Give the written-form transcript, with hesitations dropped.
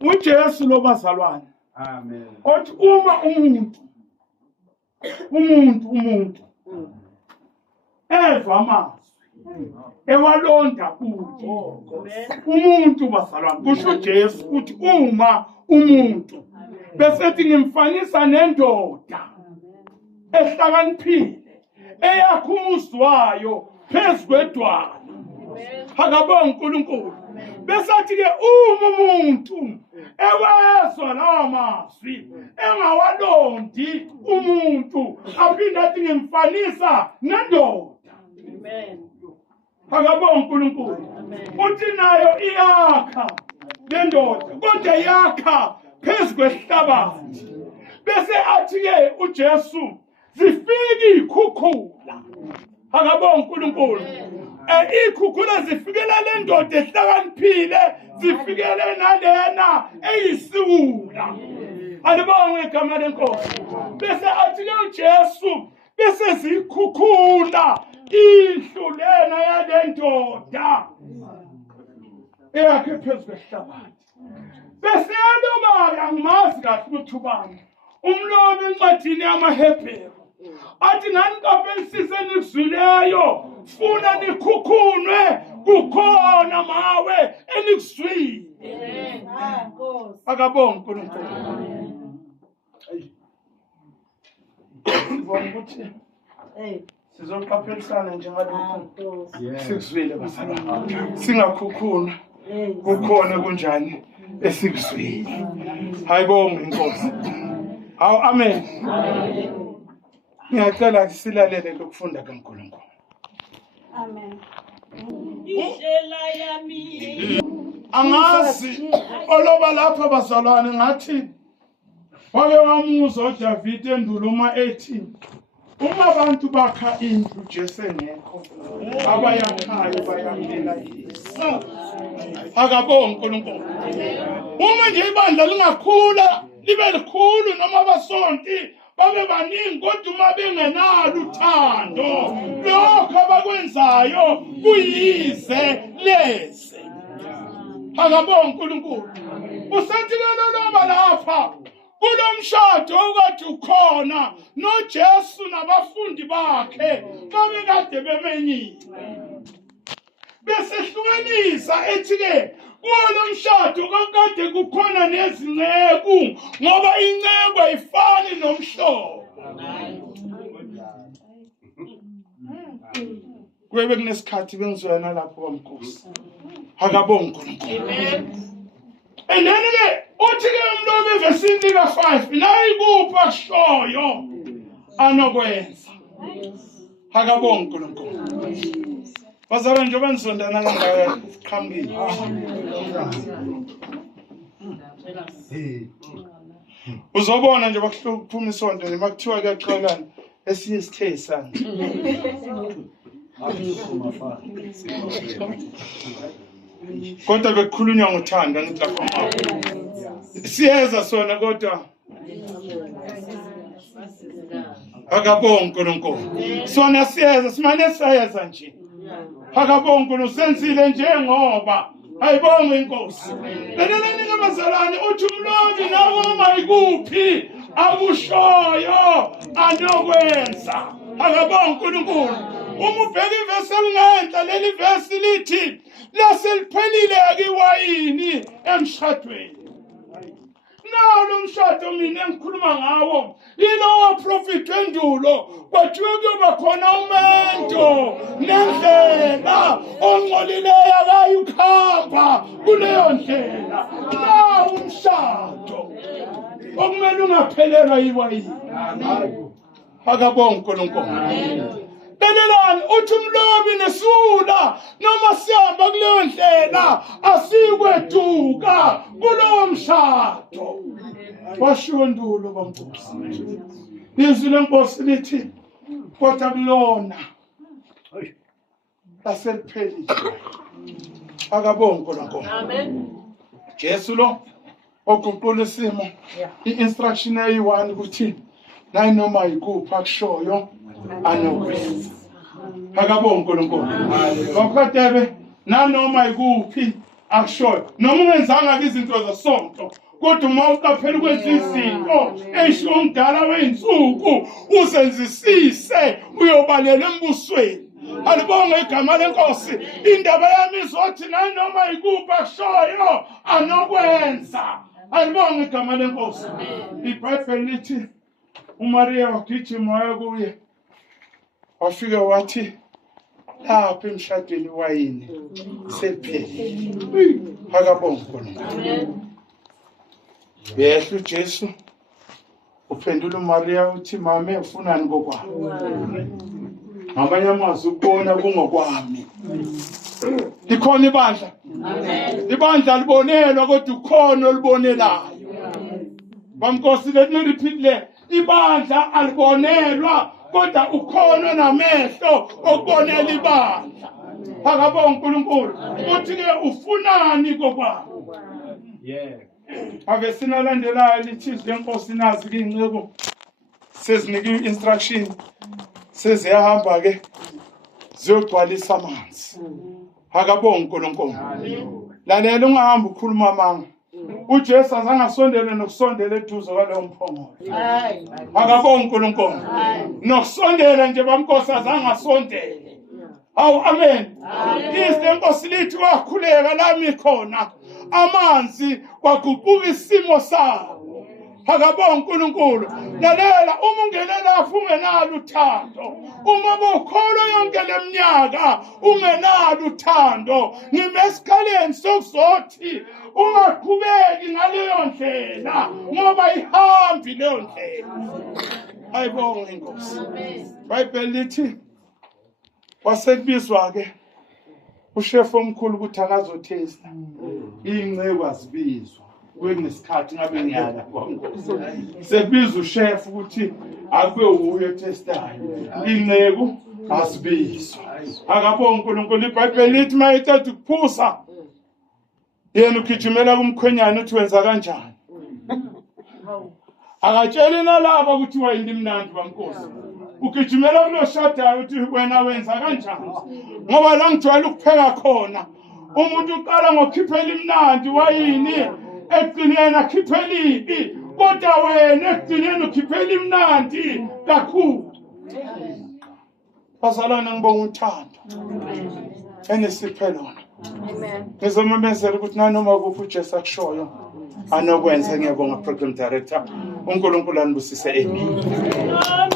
uJesu lo bazalwane. Amen. Othi uma umuntu eva amazwi ewalonda kuwo umuntu bazalwane kusho Jesu uthi uma umuntu besethi ngimfanisa nendoda ehlakaniphile eyakha umuzi wayo phezu kwedwala. Akabonga uNkulunkulu. Besathi-ke uma umuntu ewezwa lawo mazwi engawalondi umuntu aphinde athi ngimfanisa nendoda. Akabonga uNkulunkulu. Uthi nayo iyakha lendoda kodwa yakha phezu kwehlabathi. Bese athi-ke uJesu zifike iy'khukhula. Akabonga uNkulunkulu. Iy'khukhula zifikele le ndoda ehlakaniphile, zifikele nalena eyisiwula. Alibonge igama lenkosi. Bese athi-ke uJesu bese zikhukhula ihlu lena yale ndoda eyakhe phezu kwehlabathi. Bese yaloba angimazi kahle ukuthi ubani umlobi encwadini yamaHebheru athi nanikapelisise nikuzwileyo funa nikhukhunwe kukhona mawe enikuzwile. Akabonga uNkulunkulu. Sibonga ukuthi sizoqaphelisana njengalokhu sikuzwile bazalwane. Singakhukhuna kukhona kunjani esikuzwile. Hayibonga inkosi. Hawu amen. Ngiyacela silalele lokufunda kaNkulunkulu. Amen. Angazi oloba lapha bazalwane ngathi wake wamuzwa uDavid endulo uma ethi uma abantu bakha indlu Jesu engekho abayakhayo bayamlela Yesu. Akabonga uNkulunkulu. Uma nje ibandla lingakhula libe likhulu noma abasonti babe baningi kodwa uma bengenalo uthando lokho abakwenzayo kuyize leze. Akabonga uNkulunkulu. Usathi-ke loba lapha kulomshado okade ukhona noJesu nabafundi bakhe babekade bemenyiwe. Besehlukanisa ethi-ke kulo mshado kakade kukhona nezinceku ngoba inceku ayifani nomhlobo. Kwebe kunesikhathi bengizoyana lapho kwaMkhosi. Akabonga uNkulunkulu. And then uthi-ke umlobi evesini lika-5 naye ikuphi akushoyo anokwenza. Akabonga uNkulunkulu. Bazalwane njengoba nizondana kangaka siqhamukile. Uzobona nje bakuphuma isonto nje makuthiwa kuyaxolana esinye isithe sanje. Kodwa bekukhulunywa ngothando ngithi lapha. Siyeza sona kodwa akabonga uNkulunkulu. Sona siyeza simane sayeza nje. Akabonga uNkulunkulu senzile njengoba ayibonga inkosi. Leleleni kabazalwane uthi umlobi nawo ikuphi akushoyo anokwenza. Akabonga uNkulunkulu. Uma ubheka ivesi elingenhla leli vesi lithi laseliphelile-ke iwayini emshadweni. Nawo lo mshado mina engikhuluma ngawo yilowo prophet wendulo kwathiwe kuyoba khona umento nendlela ongcolileyo akayikhamba kuleyo ndlela. Nawo umshado okumele ungaphelelwa yiwayini. Akabonga uNkulunkulu. Lelelani uthi umlobi nesula noma sihamba kuleyo ndlela asikweduka kulowo mshado. Washiwo ndulo baMkhosi. Izwi lenkosi lithi kodwa kulona laseliphelile. Akabonga uNkulunkulu. Amen. Jesu lo oguqula isimo i-instruction eyi-1 ukuthi nayi noma yikuphi akushoyo anokwenza. Akabonga uNkulunkulu. Ngokhatebe nanoma ikuphi akushoyo. Noma ungenzanga izinto zasonto. Kodwa uma uqaphela ukwenza izinto esho umdala weinsuku uzenzisise uyobalela embusweni. Alibonge igama lenkosi. Indaba yami izothi nanoma ikuphi akushoyo anokwenza. Alibonge igama lenkosi. iBhayibheli lithi uMaria wagijima waya kuye. Wafika wathi lapha emshadweni wayini sephele. Akabonga uNkulunkulu. Yehlo uJesu uphendula uMaria uthi mama ufunani ngokwami. Ngamanye amazwi ukubona kungokwami. Likhona ibandla. Ibandla libonelwa kodwa ukhona olibonelayo. Bamnkosi let me repeat le. Ibandla alibonelwa kodwa ukhona namehlo okubonela ibandla. Akabonga uNkulunkulu. Uthi ke ufunani ngokwami. Ave sinalandelayo lithi lenkosi nazi kuyinqebo sezinike instruction seziyahamba ke ziyogcwalisa amanzi. Akabonga uNkulunkulu. Lalela ungahamba ukhuluma amanga. uJesu azangasondele nokusondela eduze kwalowo mphongolo. Akabonga uNkulunkulu. Nokusondela nje bamnkosi azangasondele. Awu amen. Izinkosi lithi wakhuleka lami khona. Amanzi kwaguquka isimo sawo. Akabonga uNkulunkulu. Lalela uma ungenela lapho ungenalo uthando. Uma bokholwa yonke leminyaka ungenalo uthando. Ngimesikaleni sokuzothi ungaqhubeki ngaleyo ndlela ngoba ihambi leyo ndlela. Ayibonga inkosi. iBhayibheli lithi wasekubizwa ke ushefu omkhulu ukuthi akazothesta. Ingcebo azibizwa. Kunesikhathi ngabe ngiyala kwaNkosi. Sebiza ushefu ukuthi akube uye testayo. Ingcebo azibizwa. Akabonga uNkulunkulu. iBhayibheli lithi mayethatha ukuphusa yena ukijimela kumkhwenyana uthi wenza kanjani. Akatsheli nalabo ukuthi wayini mnandi bamnkosi. Ukijimela kuloshadayo uthi wena wenza kanjani. Ngoba la ngijwayele ukupheka khona. Umuntu uqala ngokhiphela imnandi wayini ekugcineni akhiphela ipi. Kodwa wena ekugcineni ukhiphela imnandi kakhulu. Bazalwane ngibonga uthando. Enesiphe lona. Ngizomemezela ukuthi nanoma kuphi uJesu akushoyo anokwenza. Ngiyabonga program director. uNkulunkulu anibusise. Amen.